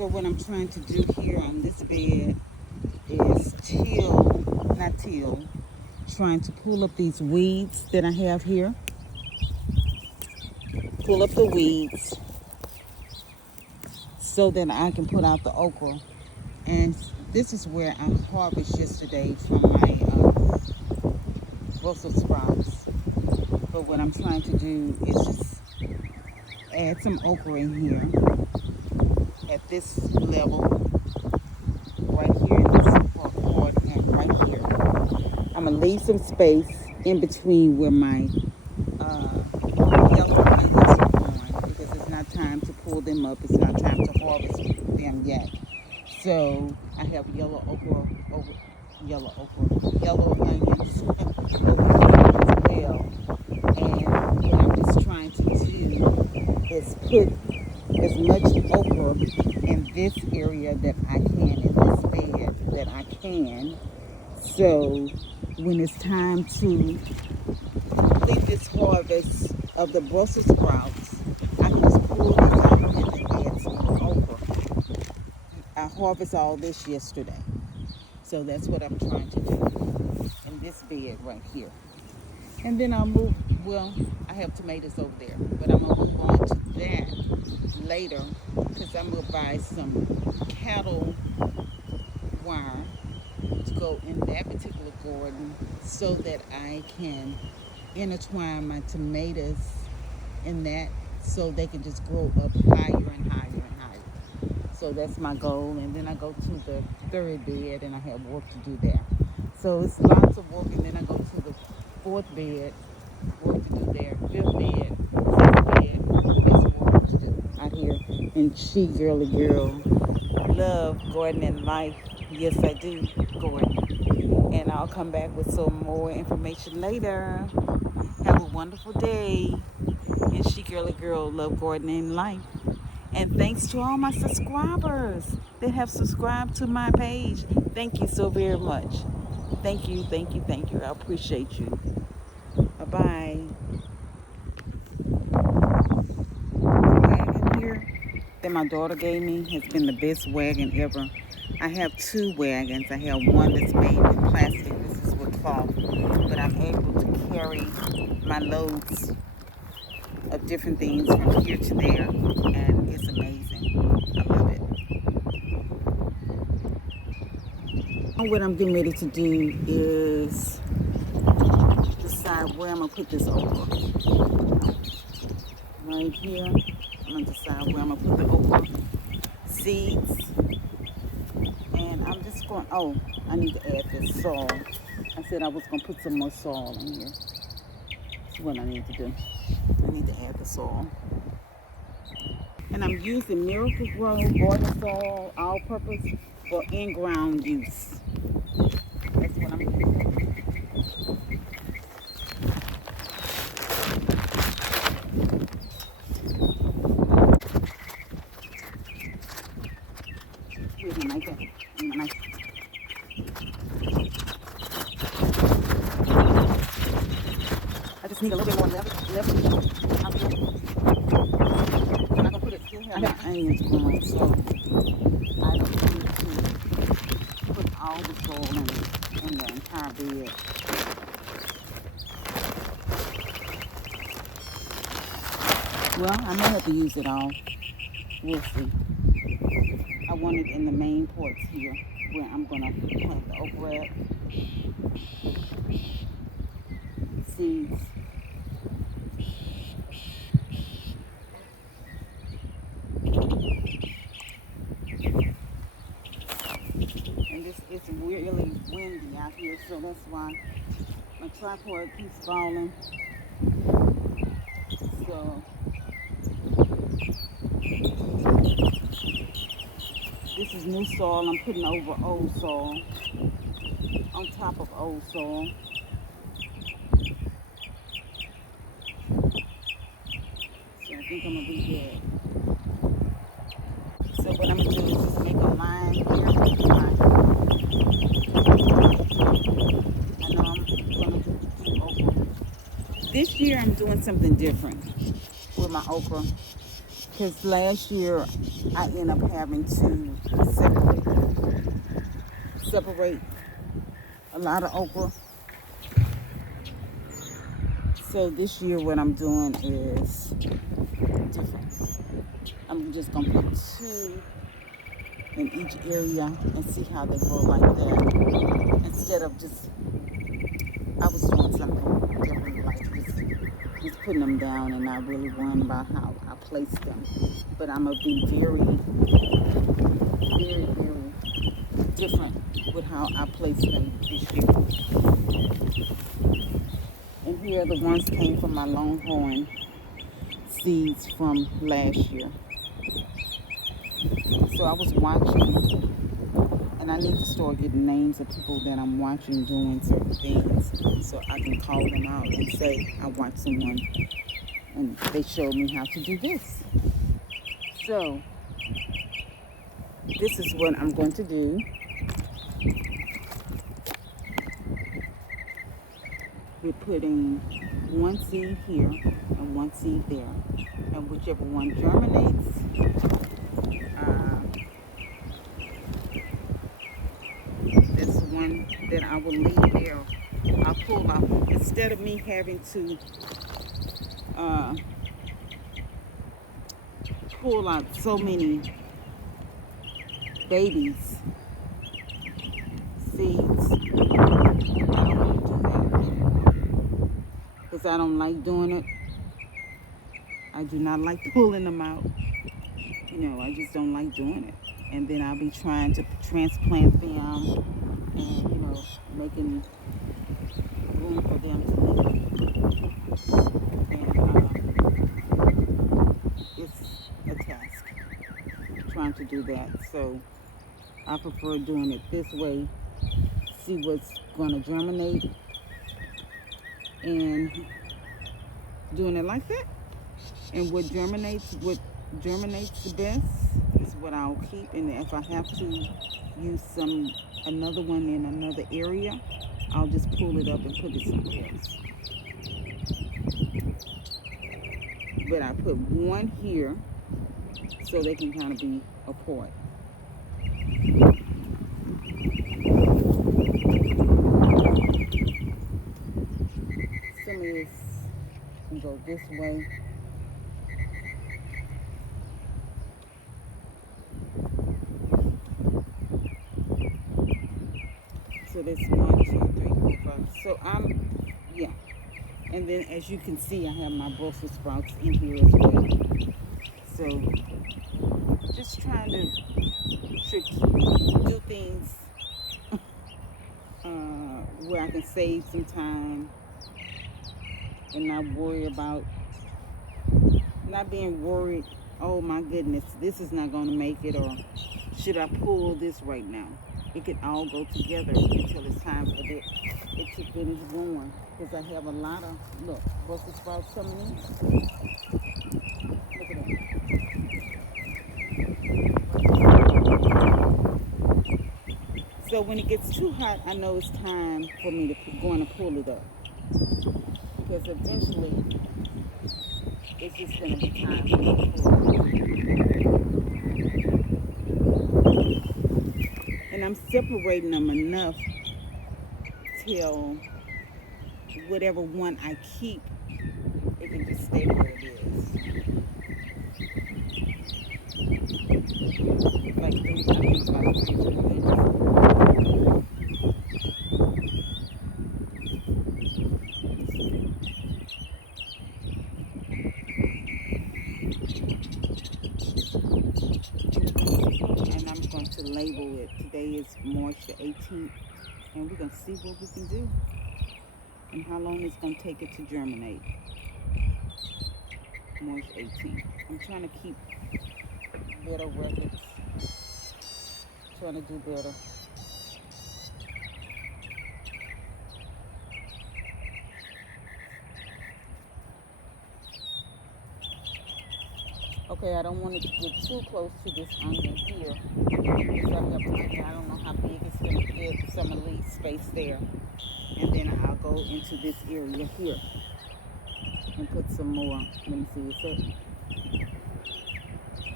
So what I'm trying to do here on this bed is trying to pull up these weeds that I have here. Pull up the weeds so that I can put out the okra. And this is where I harvested yesterday from my Brussels sprouts. But what I'm trying to do is just add some okra in here at this level, right here in this part and right here. I'm gonna leave some space in between where my yellow onions are going, because it's not time to pull them up. It's not time to harvest them yet. So I have yellow onions over here as well. And what I'm just trying to do is put as much okra in this area that I can, in this bed that I can. So when it's time to complete this harvest of the Brussels sprouts, I can just pull this out and then add some more okra. I harvested all this yesterday. So that's what I'm trying to do in this bed right here. And then I'll move, well, I have tomatoes over there, but I'm going to move on to that later, because I'm going to buy some cattle wire to go in that particular garden so that I can intertwine my tomatoes in that so they can just grow up higher and higher and higher. So that's my goal. And then I go to the third bed and I have work to do there. So it's lots of work. And then I go to the fourth bed, work to do there. Fifth bed, sixth bed, there's work to do out here. And she, girly girl, love gardening life. Yes, I do garden. And I'll come back with some more information later. Have a wonderful day. And she, girly girl, love gardening life. And thanks to all my subscribers that have subscribed to my page. Thank you so very much. Thank you, thank you, thank you. I appreciate you. Bye-bye. Wagon here that my daughter gave me has been the best wagon ever. I have two wagons. I have one that's made with plastic. This is with cloth. But I'm able to carry my loads of different things from here to there, and it's amazing. I love it. What I'm getting ready to do is decide where I'm gonna put this okra. Right here, I'm gonna decide where I'm gonna put the okra seeds, and I'm just going. Oh, I need to add this soil. I said I was gonna put some more soil in here. That's what I need to do. I need to add the soil. And I'm using Miracle Grow garden soil, all-purpose, for in-ground use. That's what I'm doing. Here's my knife. I just need a little bit more level. I'm not gonna put it still here. I got onions growing, so I don't need to put all the soil in the entire bed. Well, I may have to use it all. We'll see. I want it in the main parts here where I'm gonna plant the okra seeds. And it's really windy out here, so that's why my tripod keeps falling. So this is new soil. I'm putting over old soil, on top of old soil. So I think I'm gonna be good. So what I'm gonna do is just make a line here. I know I'm gonna do okra. This year I'm doing something different with my okra. because last year I ended up having to separate a lot of okra. So this year what I'm doing is different. I'm just gonna put 2 in each area and see how they grow like that. Instead of just, I was doing something different, like just putting them down and not really worrying about how I place them. But I'm gonna be very, very, very different with how I place them this year. And here are the ones came from my longhorn seeds from last year. So I was watching, and I need to start getting names of people that I'm watching doing certain things so I can call them out and say, I watched someone and they showed me how to do this. So this is what I'm going to do. We're putting 1 seed here and 1 seed there. And whichever one germinates, that's the one that I will leave there. I'll pull out, instead of me having to pull out so many babies seeds. I don't want to do that anymore because I don't like doing it. I do not like pulling them out. I just don't like doing it. And then I'll be trying to transplant them and, making room for them to live. And it's a task trying to do that. So I prefer doing it this way, see what's going to germinate, and doing it like that. And what germinates the best is what I'll keep. And if I have to use another one in another area, I'll just pull it up and put it somewhere else. But I put 1 here so they can kind of be apart. Some of this can go this way. So this 1, 2, 3, 4, 5. So yeah. And then as you can see, I have my Brussels sprouts in here as well. So just trying to do things where I can save some time and not worry about, not being worried, oh my goodness, this is not going to make it, or should I pull this right now? It could all go together until it's time for it to finish growing. Because I have a lot of, look, Brussels sprouts coming in. Look at that. So when it gets too hot, I know it's time for me to go and pull it up. Because eventually, it's just going to be time for me to pull it up. And I'm separating them enough till whatever one I keep, it can just stay where it is. Like, I think it's about 3 or 4 inches. And I'm going to label it. Today is March the 18th. And we're going to see what we can do and how long it's going to take it to germinate. March 18th. I'm trying to keep better records. Trying to do better. Okay, I don't want it to get too close to this onion here. Because I have an onion, I don't know how big it's going to get. So I'm going to leave space there. And then I'll go into this area here and put some more. Let me see, it's up.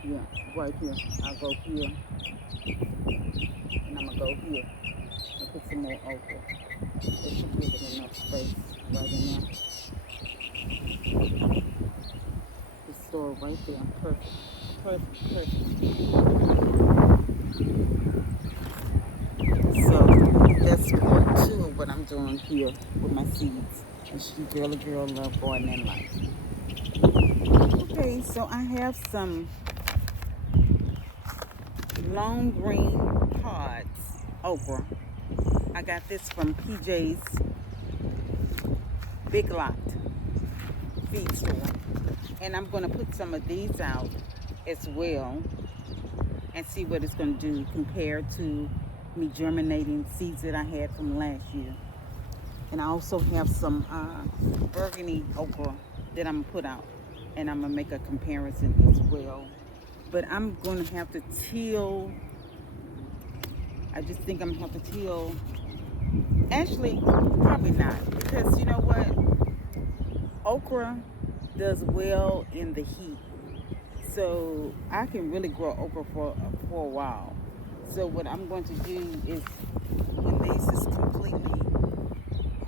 Yeah, right here. I'll go here, and I'm gonna go here and put some more okra. It should give it enough space right in there. Just store it right there. Perfect. Perfect. Perfect. So that's part two of what I'm doing here with my seeds. And she girl love gardening life. Okay, so I have some long green pods okra. I got this from PJ's Big Lot feed store. And I'm going to put some of these out as well and see what it's going to do compared to me germinating seeds that I had from last year. And I also have some burgundy okra that I'm going to put out, and I'm going to make a comparison as well. But I'm going to have to till, I just think I'm going to have to till, actually probably not, because you know what, okra does well in the heat. So I can really grow okra for a while. So what I'm going to do is when this is completely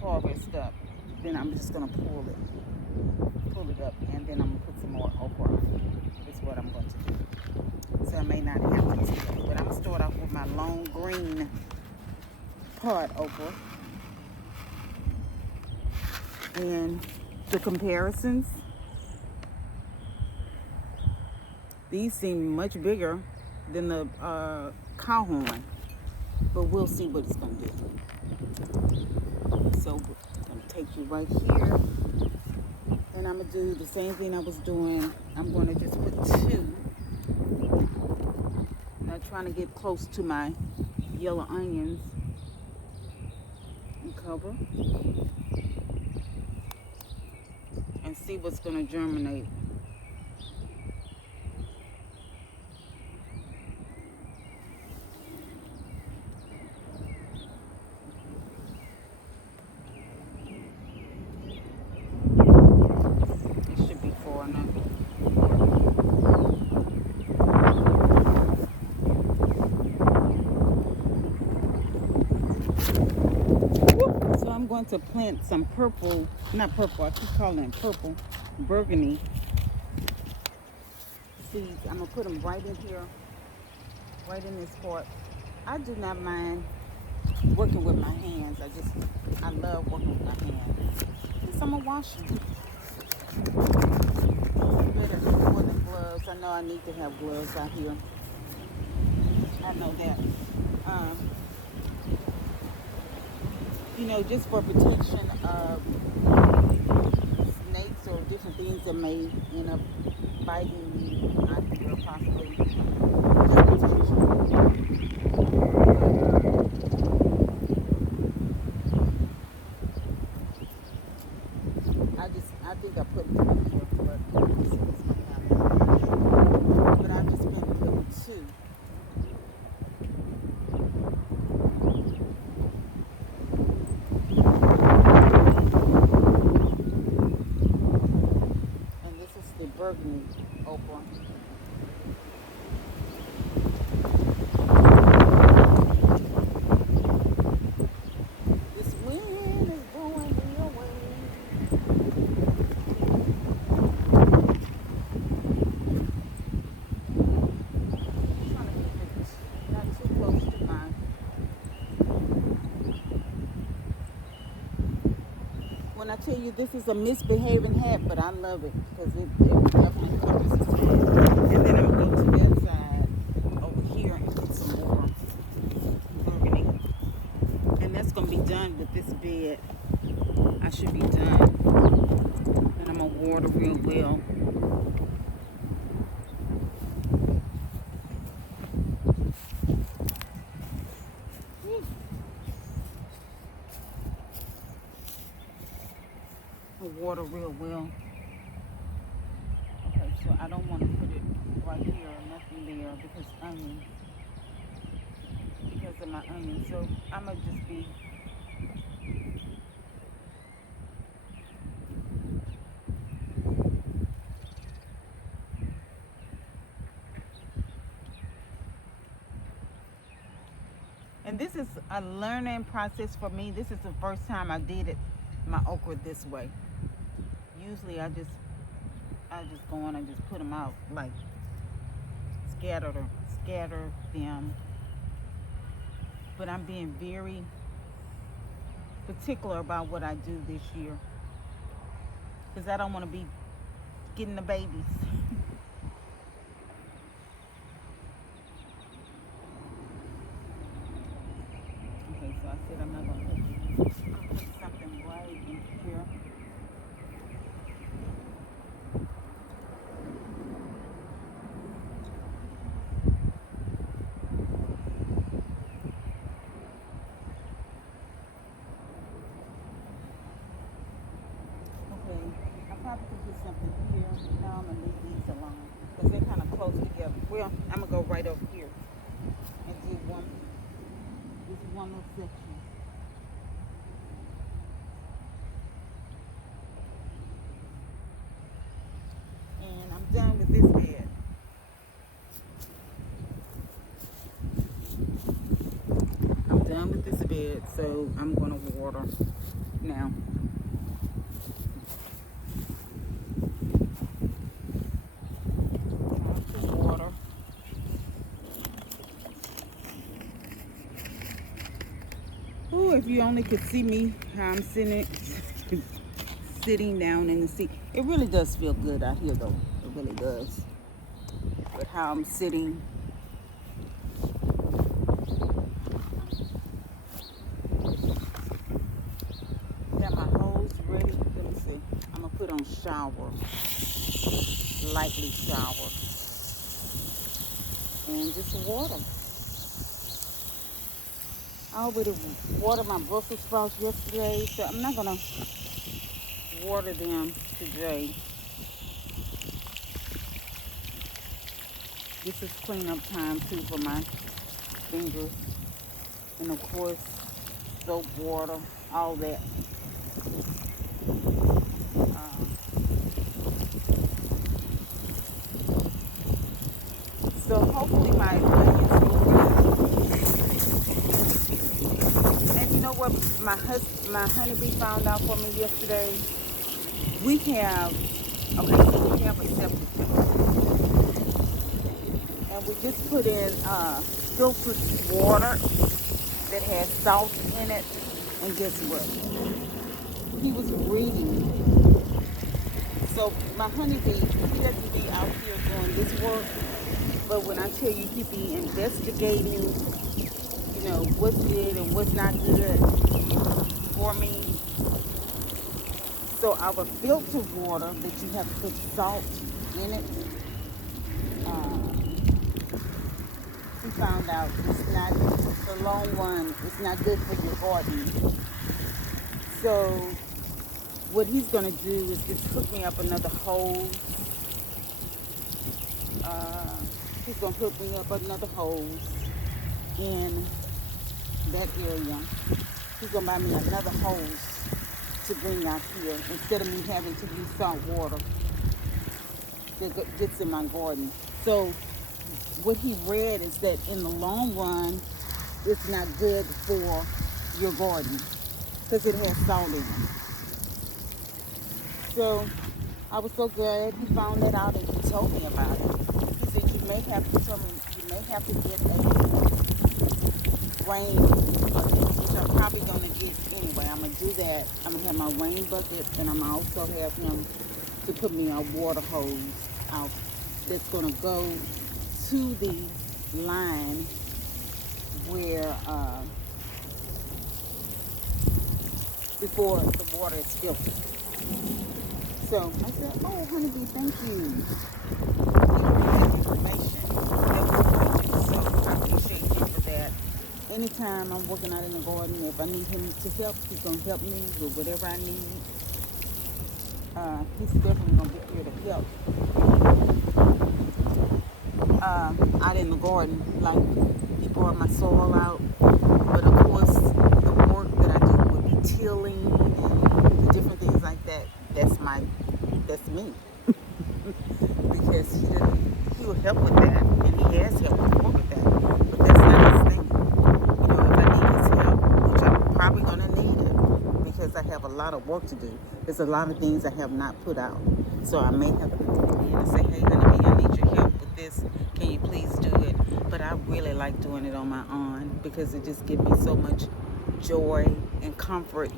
harvested up, then I'm just going to pull it up, and then I'm going to put some more okra on it. Is what I'm going to do. So I may not have to till, but I'm going to start off with my long green pod okra. And the comparisons, these seem much bigger than the cowhorn, but we'll see what it's going to do. So I'm going to take you right here, and I'm going to do the same thing I was doing. I'm going to just put two. Now trying to get close to my yellow onions and cover and see what's going to germinate. I'm going to plant some purple, not purple, I keep calling it purple, burgundy seeds. I'm going to put them right in here, right in this pot. I do not mind working with my hands. I love working with my hands. And some are washing. Better more than gloves. I know I need to have gloves out here. I know that. Just for protection of snakes or different things that may end up biting you out here, possibly. Just protection. I think I put it in here, but I've just been putting two. Burgundy okra. This wind is blowing me away. I'm trying to keep it not too close to mine. When I tell you this is a misbehaving hat, but I love it because it definitely covers its head. And then I'm going to go to that side over here and put some more burgundy. And that's going to be done with this bed. I should be done. And I'm going to water real well. Water real well. Okay, so I don't want to put it right here or nothing there because of my onions. So I'm gonna just be And this is a learning process for me. This is the first time I did it, my okra this way. Usually I just go on and just put them out, like scatter them. But I'm being very particular about what I do this year, because I don't want to be getting the babies. Okay, so I said I'm not going to put something right in here. Probably could put something here. Now I'm going to leave these alone because they're kind of close together. Well, I'm going to go right over here and do this one little section. And I'm done with this bed. I'm done with this bed, so I'm going to water now. Oh, if you only could see me, how I'm sitting down in the seat. It really does feel good out here, though. It really does. But how I'm sitting. Got my hose ready. Let me see. I'm going to put on shower. Lightly shower. And just water. I already watered my Brussels sprouts yesterday, so I'm not going to water them today. This is cleanup time too for my fingers. And of course, soap, water, all that. So hopefully my onions will be. And you know what my honeybee found out for me yesterday? We have a septic tank. And we just put in filtered water that has salt in it. And guess what? He was reading. So my honeybee, he doesn't be out here doing this work. But when I tell you he be investigating, you know, what's good and what's not good for me. So our filtered water that you have to put salt in it, we found out it's not, the long run, it's not good for your garden. So what he's going to do is just hook me up another hose. He's going to hook me up another hose in that area. He's going to buy me another hose to bring out here instead of me having to use salt water that gets in my garden. So what he read is that in the long run, it's not good for your garden because it has salt in it. So I was so glad he found that out and he told me about it. He said you may have to get a rain bucket, which I'm probably gonna get anyway. I'm gonna do that. I'm gonna have my rain bucket, and I'm also have him to put me a water hose out that's gonna go to the line where before the water is filtered. So I said, oh, honeybee, thank you. Information. So I appreciate him for that. Anytime I'm working out in the garden, if I need him to help, he's going to help me with whatever I need. He's definitely going to be here to help out in the garden. Like, he brought my soil out. But of course, the work that I do would be tilling and the different things like that. That's me. Because he will help with that, and he has helped before with that. But that's not his thing. You know, if I lot of work to do. There's a lot of things I have not put out. So I may have to come in and say, hey, honeybee, I need your help with this. Can you please do it? But I really like doing it on my own because it just gives me so much joy and comfort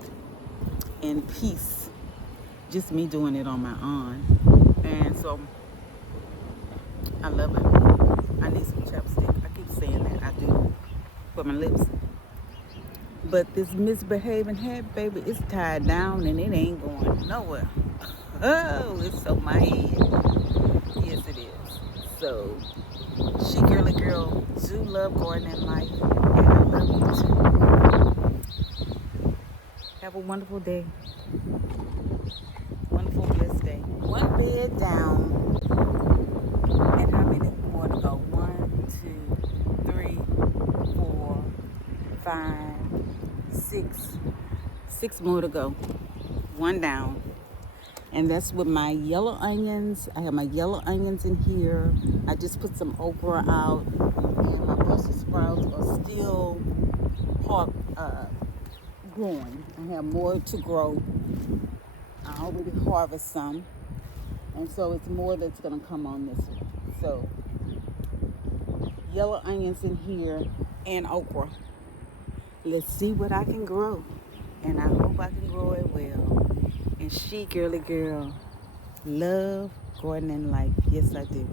and peace. Just me doing it on my own. And so I love it. I need some chapstick. I keep saying that. I do. For my lips. But this misbehaving hat, baby, it's tied down and it ain't going nowhere. Oh, it's on my head. Yes, it is. So, she girly girl do love gardening life, and I love you too. Have a wonderful day. Wonderful, blessed day. One bed down, and how many more to go? 1, 2, 3, 4, 5, 6. 6 more to go. One down. And that's with my yellow onions. I have my yellow onions in here. I just put some okra out. And my Brussels sprouts are still growing. I have more to grow. I already harvest some. And so it's more that's going to come on this one. So yellow onions in here and okra. Let's see what I can grow. And I hope I can grow it well. And she, girly girl, love gardening life. Yes, I do.